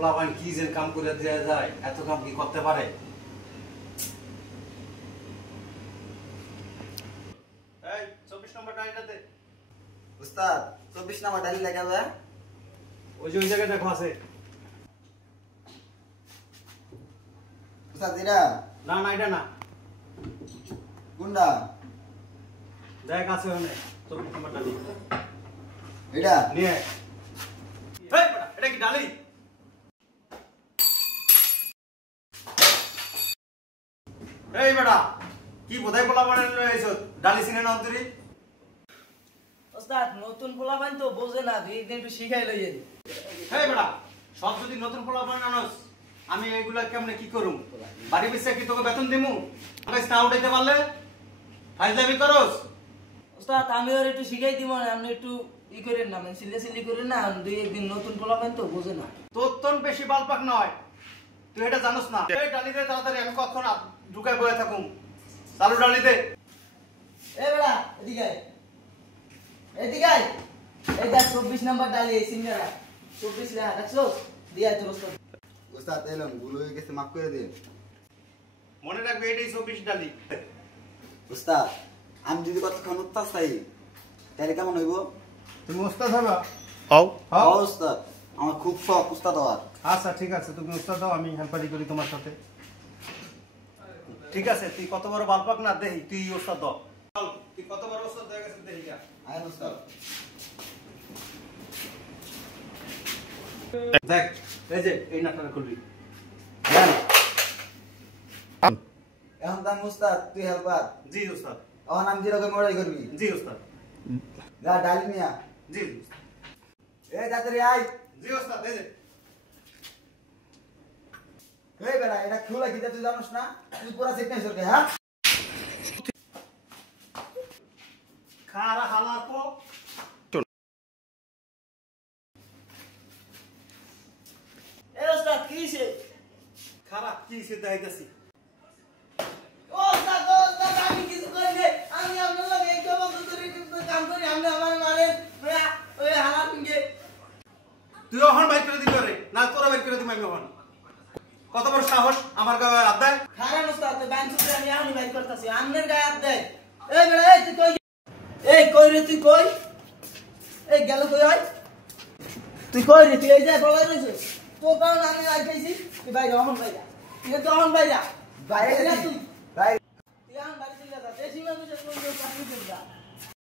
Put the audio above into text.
পোলাপান কি যে কাম করে দেওয়া যায়, এত কাম কি করতে পারে? এই 24 নম্বর ডালিটাতে উস্তাদ 24 নম্বর ডালি লাগা যায় ওই যে ওই জায়গায় দেখো আছে। উস্তাদ এটা না না এটা না, কোনটা? দেখ আছে ওখানে 24 নম্বর ডালি এটা নিয়ে। এই বেটা, এটা কি ডালি? এই বেটা কি বোধাই পোলাপান এসো ডালি সিনে না অন্তরি? ওস্তাদ নতুন পোলাপান তো বোঝে না, দুই একদিন একটু শিখাই লইয়েন। এই বেটা সব যদি নতুন পোলাপান আনস, আমি এগুলা কেমনে কি করুম? বাড়ি পিছে কি তোকে বেতন দিমু? আগে না উঠাইতে পারলে ফাইজলামি করস? ওস্তাদ আমি ওর একটু শিখাই দিব না, আপনি একটু ই করেন না, মানে সিলে করেন না, দুই একদিন নতুন পোলাপান তো বোঝে না। তোর তোর বেশি বালপাক নয়, তুই এটা জানোস না। এই ডালি দে তাড়াতাড়ি, আমি কতক্ষণ ঢুকায় বয়ে থাকুম। চালু ডালি দে। এ বেড়া এদিকে আয়, এদিকে আয়। এই দেখ 24 নাম্বার ডালি, এই সিঙ্গারা 24 লেখা দেখছো, দিয়া তোর ওস্তাদ। উস্তাদ এলন ভুল হয়ে গেছে, মাফ করে দিন। মনে রাখবে এটাই 24 ডালি। উস্তাদ আমি যদি কতক্ষণ উত্তাস চাই তাহলে কেমন হইব? তুমি ওস্তাদ হবা? হও হ্যাঁ উস্তাদ, আমার খুব শখ উস্তাদ হওয়ার। আচ্ছা ঠিক আছে, তুমি ওস্তাদ দাও, আমি হেল্পারি করি তোমার সাথে। ঠিক আছে, তুই কত বড় বালপাক না দেখি, তুই ওস্তাদ দাও। চল, তুই কত বড় ওস্তাদ হয়ে গেছিস দেখি যা। আয় উস্তাদ। দেখ এই যে এই নাটটা করবি। এখন দাম উস্তাদ তুই হেল্পার। জি ওস্তাদ। এখন আমি যেরকম মরাই করবি। জি ওস্তাদ। যা ডালি নিয়া। জি এই তাড়াতাড়ি আয়। জি ওস্তাদ। এই যে এই বেড়া এটা খোলা কি তুই জানোস না? তুই পুরা সিকনেস করবে হ্যাঁ? খারা হালার পো। এ ওস্তাদ কি হইছে? খারা কি সে দেখাইতাছি। ওস্তাদ আমি কিছু করি নাই, আমি আপনার লগে এই বন্ধু ধরে কাম করি, আপনি আমার মারেন ওই হালার পিঙ্গে। তুই ওখান বাইর করে দিবি রে, না তোরা বাইর করে দিবি আমি ওখান। কত বড় সাহস আমার গায়ে হাত দেয়? খারাপ ওস্তাদ তো বাইন সুরে আমি এখনই বাইর করতেছি, আমনের গায়ে হাত দেয়। এই বেড়া এই তুই কই? এই কই রে তুই কই? এই গেল কই হয়? তুই কই রে? তুই এই যায় বলাই রইছিস? তোর কারণ আমি আইতেছি, তুই বাইরে অহন বাইরা। তুই তো অহন বাইরা। বাইরে বাইরে গেছি। তুই। বাইরে তুই এখন বাড়ি চলে যা, দেশি মানুষের কোন কাজ করবি না।